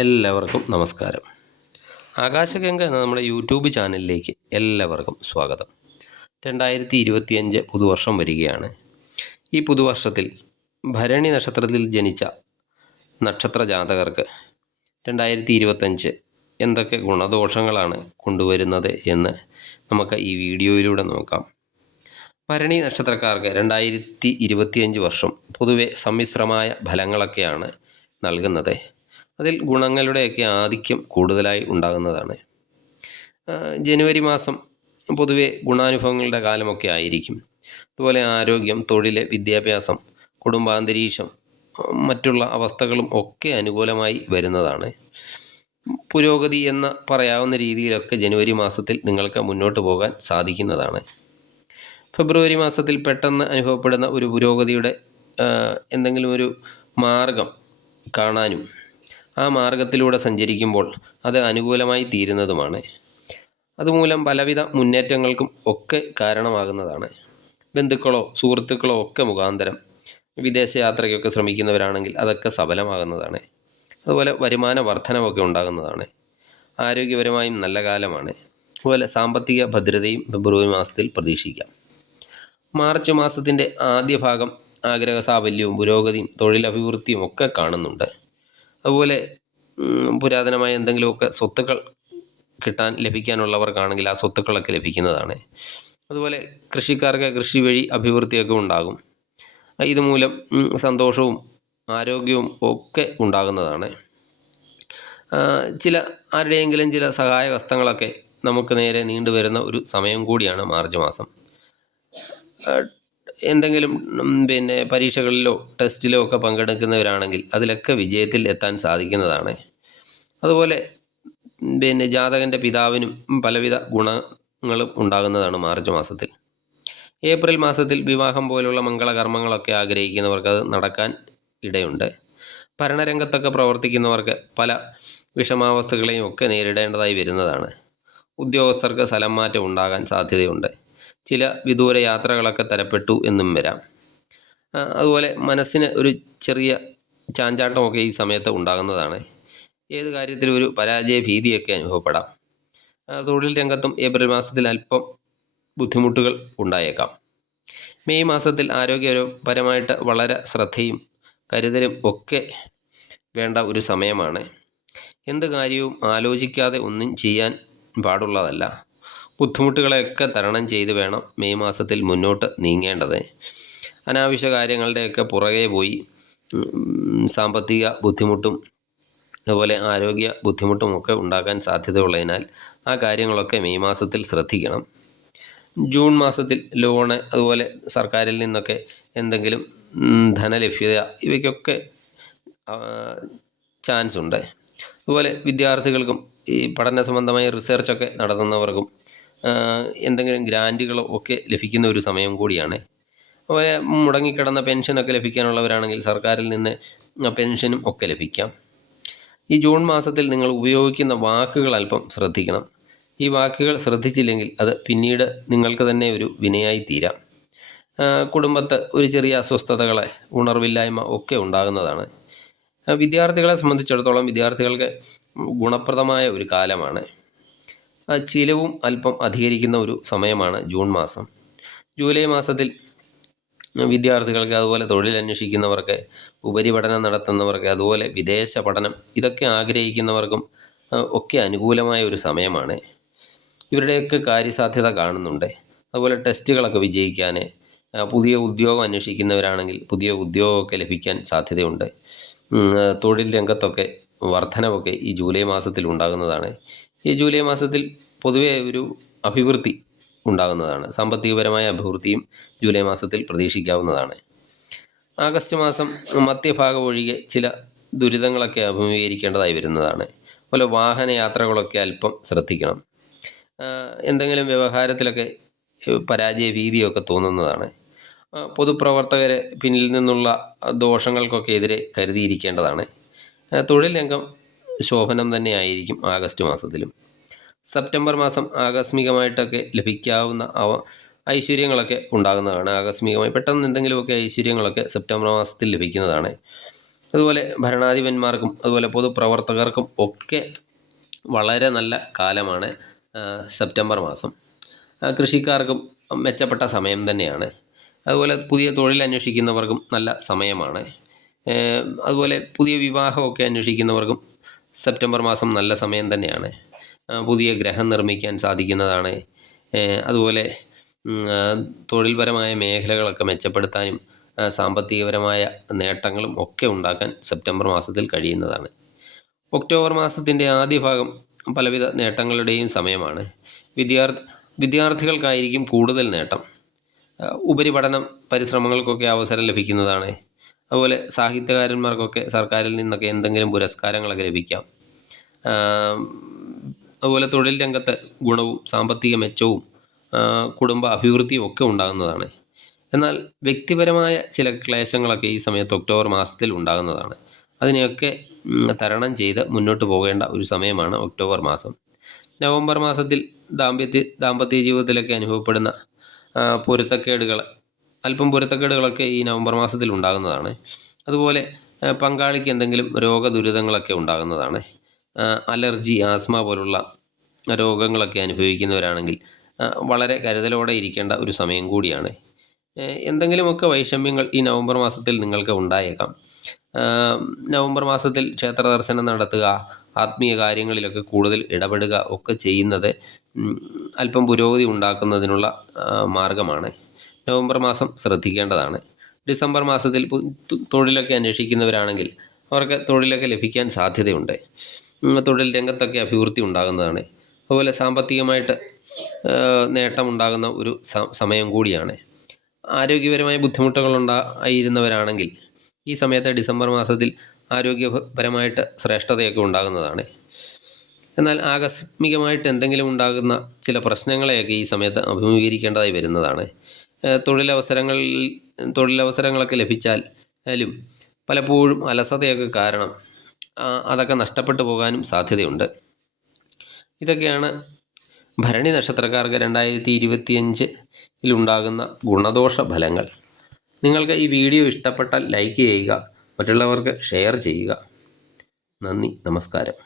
എല്ലാവർക്കും നമസ്കാരം. ആകാശഗംഗ എന്ന നമ്മുടെ യൂട്യൂബ് ചാനലിലേക്ക് എല്ലാവർക്കും സ്വാഗതം. 2025 പുതുവർഷം വരികയാണ്. ഈ പുതുവർഷത്തിൽ ഭരണി നക്ഷത്രത്തിൽ ജനിച്ച നക്ഷത്ര ജാതകർക്ക് 2025 എന്തൊക്കെ ഗുണദോഷങ്ങളാണ് കൊണ്ടുവരുന്നത് എന്ന് നമുക്ക് ഈ വീഡിയോയിലൂടെ നോക്കാം. ഭരണി നക്ഷത്രക്കാർക്ക് 2025 വർഷം പൊതുവെ സമ്മിശ്രമായ ഫലങ്ങളൊക്കെയാണ് നൽകുന്നത്. അതിൽ ഗുണങ്ങളുടെയൊക്കെ ആധിക്യം കൂടുതലായി ഉണ്ടാകുന്നതാണ്. ജനുവരി മാസം പൊതുവെ ഗുണാനുഭവങ്ങളുടെ കാലമൊക്കെ ആയിരിക്കും. അതുപോലെ ആരോഗ്യം, തൊഴിൽ, വിദ്യാഭ്യാസം, കുടുംബാന്തരീക്ഷം, മറ്റുള്ള അവസ്ഥകളും ഒക്കെ അനുകൂലമായി വരുന്നതാണ്. പുരോഗതി എന്ന് പറയാവുന്ന രീതിയിലൊക്കെ ജനുവരി മാസത്തിൽ നിങ്ങൾക്ക് മുന്നോട്ട് പോകാൻ സാധിക്കുന്നതാണ്. ഫെബ്രുവരി മാസത്തിൽ പെട്ടെന്ന് അനുഭവപ്പെടുന്ന ഒരു പുരോഗതിയുടെ എന്തെങ്കിലും ഒരു മാർഗം കാണാനും ആ മാർഗത്തിലൂടെ സഞ്ചരിക്കുമ്പോൾ അത് അനുകൂലമായി തീരുന്നതുമാണ്. അതുമൂലം പലവിധ മുന്നേറ്റങ്ങൾക്കും ഒക്കെ കാരണമാകുന്നതാണ്. ബന്ധുക്കളോ സുഹൃത്തുക്കളോ ഒക്കെ മുഖാന്തരം വിദേശയാത്രയ്ക്കൊക്കെ ശ്രമിക്കുന്നവരാണെങ്കിൽ അതൊക്കെ സഫലമാകുന്നതാണ്. അതുപോലെ വരുമാന വർധനവൊക്കെ ഉണ്ടാകുന്നതാണ്. ആരോഗ്യപരമായും നല്ല കാലമാണ്. അതുപോലെ സാമ്പത്തിക ഭദ്രതയും ഫെബ്രുവരി മാസത്തിൽ പ്രതീക്ഷിക്കാം. മാർച്ച് മാസത്തിൻ്റെ ആദ്യ ഭാഗം ആഗ്രഹ സാഫല്യവും പുരോഗതിയും തൊഴിലഭിവൃദ്ധിയും ഒക്കെ കാണുന്നുണ്ട്. അതുപോലെ പുരാതനമായ എന്തെങ്കിലുമൊക്കെ സ്വത്തുക്കൾ ലഭിക്കാനുള്ളവർക്കാണെങ്കിൽ ആ സ്വത്തുക്കളൊക്കെ ലഭിക്കുന്നതാണ്. അതുപോലെ കൃഷിക്കാർക്ക് കൃഷി വഴി അഭിവൃദ്ധിയൊക്കെ ഉണ്ടാകും. ഇതുമൂലം സന്തോഷവും ആരോഗ്യവും ഒക്കെ ഉണ്ടാകുന്നതാണ്. ആരുടെയെങ്കിലും ചില സഹായ ഹസ്തങ്ങളൊക്കെ നമുക്ക് നേരെ നീണ്ടുവരുന്ന ഒരു സമയം കൂടിയാണ് മാർച്ച് മാസം. എന്തെങ്കിലും പരീക്ഷകളിലോ ടെസ്റ്റിലോ ഒക്കെ പങ്കെടുക്കുന്നവരാണെങ്കിൽ അതിലൊക്കെ വിജയത്തിൽ എത്താൻ സാധിക്കുന്നതാണ്. അതുപോലെ ജാതകൻ്റെ പിതാവിനും പലവിധ ഗുണങ്ങളും ഉണ്ടാകുന്നതാണ് മാർച്ച് മാസത്തിൽ. ഏപ്രിൽ മാസത്തിൽ വിവാഹം പോലുള്ള മംഗളകർമ്മങ്ങളൊക്കെ ആഗ്രഹിക്കുന്നവർക്ക് അത് നടക്കാൻ ഇടയുണ്ട്. ഭരണരംഗത്തൊക്കെ പ്രവർത്തിക്കുന്നവർക്ക് പല വിഷമാവസ്ഥകളെയും ഒക്കെ നേരിടേണ്ടതായി വരുന്നതാണ്. ഉദ്യോഗസ്ഥർക്ക് സ്ഥലം മാറ്റം ഉണ്ടാകാൻ സാധ്യതയുണ്ട്. ചില വിദൂര യാത്രകളൊക്കെ തരപ്പെട്ടു എന്നും വരാം. അതുപോലെ മനസ്സിന് ഒരു ചെറിയ ചാഞ്ചാട്ടമൊക്കെ ഈ സമയത്ത് ഉണ്ടാകുന്നതാണ്. ഏത് കാര്യത്തിലും ഒരു പരാജയ ഭീതിയൊക്കെ അനുഭവപ്പെടാം. തൊഴിൽ രംഗത്തും ഏപ്രിൽ മാസത്തിൽ അല്പം ബുദ്ധിമുട്ടുകൾ ഉണ്ടായേക്കാം. മെയ് മാസത്തിൽ ആരോഗ്യപരമായിട്ട് വളരെ ശ്രദ്ധയും കരുതലും ഒക്കെ വേണ്ട ഒരു സമയമാണ്. എന്ത് കാര്യവും ആലോചിക്കാതെ ഒന്നും ചെയ്യാൻ പാടുള്ളതല്ല. ബുദ്ധിമുട്ടുകളെയൊക്കെ തരണം ചെയ്ത് വേണം മെയ് മാസത്തിൽ മുന്നോട്ട് നീങ്ങേണ്ടത്. അനാവശ്യ കാര്യങ്ങളുടെയൊക്കെ പുറകെ പോയി സാമ്പത്തിക ബുദ്ധിമുട്ടും അതുപോലെ ആരോഗ്യ ബുദ്ധിമുട്ടും ഒക്കെ ഉണ്ടാക്കാൻ സാധ്യതയുള്ളതിനാൽ ആ കാര്യങ്ങളൊക്കെ മെയ് മാസത്തിൽ ശ്രദ്ധിക്കണം. ജൂൺ മാസത്തിൽ ലോണ്, അതുപോലെ സർക്കാരിൽ നിന്നൊക്കെ എന്തെങ്കിലും ധനലഭ്യത ഇവയ്ക്കൊക്കെ ചാൻസ് ഉണ്ട്. അതുപോലെ വിദ്യാർത്ഥികൾക്കും ഈ പഠന സംബന്ധമായ റിസർച്ചൊക്കെ നടത്തുന്നവർക്കും എന്തെങ്കിലും ഗ്രാൻറ്റുകളോ ഒക്കെ ലഭിക്കുന്ന ഒരു സമയം കൂടിയാണ്. അതുപോലെ മുടങ്ങിക്കിടന്ന പെൻഷനൊക്കെ ലഭിക്കാനുള്ളവരാണെങ്കിൽ സർക്കാരിൽ നിന്ന് പെൻഷനും ഒക്കെ ലഭിക്കാം. ഈ ജൂൺ മാസത്തിൽ നിങ്ങൾ ഉപയോഗിക്കുന്ന വാക്കുകൾ അല്പം ശ്രദ്ധിക്കണം. ഈ വാക്കുകൾ ശ്രദ്ധിച്ചില്ലെങ്കിൽ അത് പിന്നീട് നിങ്ങൾക്ക് തന്നെ ഒരു വിനയായി തീരാം. കുടുംബത്ത് ഒരു ചെറിയ അസ്വസ്ഥതകളെ, ഉണർവില്ലായ്മ ഒക്കെ ഉണ്ടാകുന്നതാണ്. വിദ്യാർത്ഥികളെ സംബന്ധിച്ചിടത്തോളം വിദ്യാർത്ഥികൾക്ക് ഗുണപ്രദമായ ഒരു കാലമാണ്. ചിലവും അല്പം അധികരിക്കുന്ന ഒരു സമയമാണ് ജൂൺ മാസം. ജൂലൈ മാസത്തിൽ വിദ്യാർത്ഥികൾക്ക്, അതുപോലെ തൊഴിലന്വേഷിക്കുന്നവർക്ക്, ഉപരിപഠനം നടത്തുന്നവർക്ക്, അതുപോലെ വിദേശ പഠനം ഇതൊക്കെ ആഗ്രഹിക്കുന്നവർക്കും ഒക്കെ അനുകൂലമായ ഒരു സമയമാണ്. ഇവരുടെയൊക്കെ കാര്യസാധ്യത കാണുന്നുണ്ട്. അതുപോലെ ടെസ്റ്റുകളൊക്കെ വിജയിക്കാൻ, പുതിയ ഉദ്യോഗം അന്വേഷിക്കുന്നവരാണെങ്കിൽ പുതിയ ഉദ്യോഗമൊക്കെ ലഭിക്കാൻ സാധ്യതയുണ്ട്. തൊഴിൽ രംഗത്തൊക്കെ വർധനവൊക്കെ ഈ ജൂലൈ മാസത്തിൽ ഉണ്ടാകുന്നതാണ്. ഈ ജൂലൈ മാസത്തിൽ പൊതുവെ ഒരു അഭിവൃദ്ധി ഉണ്ടാകുന്നതാണ്. സാമ്പത്തികപരമായ അഭിവൃദ്ധിയും ജൂലൈ മാസത്തിൽ പ്രതീക്ഷിക്കാവുന്നതാണ്. ആഗസ്റ്റ് മാസം മധ്യഭാഗം ഒഴികെ ചില ദുരിതങ്ങളൊക്കെ അഭിമുഖീകരിക്കേണ്ടതായി വരുന്നതാണ്. അതുപോലെ വാഹനയാത്രകളൊക്കെ അല്പം ശ്രദ്ധിക്കണം. എന്തെങ്കിലും വ്യവഹാരത്തിലൊക്കെ പരാജയ ഭീതിയൊക്കെ തോന്നുന്നതാണ്. പൊതുപ്രവർത്തകരെ പിന്നിൽ നിന്നുള്ള ദോഷങ്ങൾക്കൊക്കെ എതിരെ കരുതിയിരിക്കേണ്ടതാണ്. തൊഴിൽ രംഗം ശോഭനം തന്നെ ആയിരിക്കും ആഗസ്റ്റ് മാസത്തിലും. സെപ്റ്റംബർ മാസം ആകസ്മികമായിട്ടൊക്കെ ലഭിക്കാവുന്ന ഐശ്വര്യങ്ങളൊക്കെ ഉണ്ടാകുന്നതാണ്. ആകസ്മികമായി പെട്ടെന്ന് എന്തെങ്കിലുമൊക്കെ ഐശ്വര്യങ്ങളൊക്കെ സെപ്റ്റംബർ മാസത്തിൽ ലഭിക്കുന്നതാണ്. അതുപോലെ ഭരണാധിപന്മാർക്കും അതുപോലെ പൊതുപ്രവർത്തകർക്കും ഒക്കെ വളരെ നല്ല കാലമാണ് സെപ്റ്റംബർ മാസം. കൃഷിക്കാർക്കും മെച്ചപ്പെട്ട സമയം തന്നെയാണ്. അതുപോലെ പുതിയ തൊഴിൽ അന്വേഷിക്കുന്നവർക്കും നല്ല സമയമാണ്. അതുപോലെ പുതിയ വിവാഹമൊക്കെ അന്വേഷിക്കുന്നവർക്കും സെപ്റ്റംബർ മാസം നല്ല സമയം തന്നെയാണ്. പുതിയ ഗ്രഹം നിർമ്മിക്കാൻ സാധിക്കുന്നതാണ്. അതുപോലെ തൊഴിൽപരമായ മേഖലകളൊക്കെ മെച്ചപ്പെടുത്താനും സാമ്പത്തികപരമായ നേട്ടങ്ങളും ഒക്കെ ഉണ്ടാക്കാൻ സെപ്റ്റംബർ മാസത്തിൽ കഴിയുന്നതാണ്. ഒക്ടോബർ മാസത്തിൻ്റെ ആദ്യ ഭാഗം പലവിധ നേട്ടങ്ങളുടെയും സമയമാണ്. വിദ്യാർത്ഥികൾക്കായിരിക്കും കൂടുതൽ നേട്ടം. ഉപരിപഠനം പരിശ്രമങ്ങൾക്കൊക്കെ അവസരം ലഭിക്കുന്നതാണ്. അതുപോലെ സാഹിത്യകാരന്മാർക്കൊക്കെ സർക്കാരിൽ നിന്നൊക്കെ എന്തെങ്കിലും പുരസ്കാരങ്ങളൊക്കെ ലഭിക്കാം. അതുപോലെ തൊഴിൽ രംഗത്ത് ഗുണവും സാമ്പത്തിക മെച്ചവും കുടുംബ അഭിവൃദ്ധിയും ഒക്കെ ഉണ്ടാകുന്നതാണ്. എന്നാൽ വ്യക്തിപരമായ ചില ക്ലേശങ്ങളൊക്കെ ഈ സമയത്ത് ഒക്ടോബർ മാസത്തിൽ ഉണ്ടാകുന്നതാണ്. അതിനെയൊക്കെ തരണം ചെയ്ത് മുന്നോട്ട് പോകേണ്ട ഒരു സമയമാണ് ഒക്ടോബർ മാസം. നവംബർ മാസത്തിൽ ദാമ്പത്യ ജീവിതത്തിലൊക്കെ അനുഭവപ്പെടുന്ന അല്പം പൊരുത്തക്കേടുകളൊക്കെ ഈ നവംബർ മാസത്തിൽ ഉണ്ടാകുന്നതാണ്. അതുപോലെ പങ്കാളിക്ക് എന്തെങ്കിലും രോഗദുരിതങ്ങളൊക്കെ ഉണ്ടാകുന്നതാണ്. അലർജി, ആസ്മ പോലുള്ള രോഗങ്ങളൊക്കെ അനുഭവിക്കുന്നവരാണെങ്കിൽ വളരെ കരുതലോടെ ഇരിക്കേണ്ട ഒരു സമയം കൂടിയാണ്. എന്തെങ്കിലുമൊക്കെ വൈഷമ്യങ്ങൾ ഈ നവംബർ മാസത്തിൽ നിങ്ങൾക്ക് ഉണ്ടായേക്കാം. നവംബർ മാസത്തിൽ ക്ഷേത്ര ദർശനം നടത്തുക, ആത്മീയ കാര്യങ്ങളിലൊക്കെ കൂടുതൽ ഇടപെടുക ഒക്കെ ചെയ്യുന്നത് അല്പം പുരോഗതി ഉണ്ടാക്കുന്നതിനുള്ള മാർഗമാണ്. നവംബർ മാസം ശ്രദ്ധിക്കേണ്ടതാണ്. ഡിസംബർ മാസത്തിൽ തൊഴിലൊക്കെ അന്വേഷിക്കുന്നവരാണെങ്കിൽ അവർക്ക് തൊഴിലൊക്കെ ലഭിക്കാൻ സാധ്യതയുണ്ട്. തൊഴിൽ രംഗത്തൊക്കെ അഭിവൃദ്ധി ഉണ്ടാകുന്നതാണ്. അതുപോലെ സാമ്പത്തികമായിട്ട് നേട്ടമുണ്ടാകുന്ന ഒരു സമയം കൂടിയാണ്. ആരോഗ്യപരമായ ബുദ്ധിമുട്ടുകളുണ്ടായിരുന്നവരാണെങ്കിൽ ഈ സമയത്ത് ഡിസംബർ മാസത്തിൽ ആരോഗ്യപരമായിട്ട് ശ്രേഷ്ഠതയൊക്കെ ഉണ്ടാകുന്നതാണ്. എന്നാൽ ആകസ്മികമായിട്ട് എന്തെങ്കിലും ഉണ്ടാകുന്ന ചില പ്രശ്നങ്ങളെയൊക്കെ ഈ സമയത്ത് അഭിമുഖീകരിക്കേണ്ടതായി വരുന്നതാണ്. തൊഴിലവസരങ്ങളൊക്കെ ലഭിച്ചാലും പലപ്പോഴും അലസതയൊക്കെ കാരണം അതൊക്കെ നഷ്ടപ്പെട്ടു പോകാനും സാധ്യതയുണ്ട്. ഇതൊക്കെയാണ് ഭരണി നക്ഷത്രക്കാർക്ക് 2025 ഉണ്ടാകുന്ന ഗുണദോഷ ഫലങ്ങൾ. നിങ്ങൾക്ക് ഈ വീഡിയോ ഇഷ്ടപ്പെട്ടാൽ ലൈക്ക് ചെയ്യുക, മറ്റുള്ളവർക്ക് ഷെയർ ചെയ്യുക. നന്ദി, നമസ്കാരം.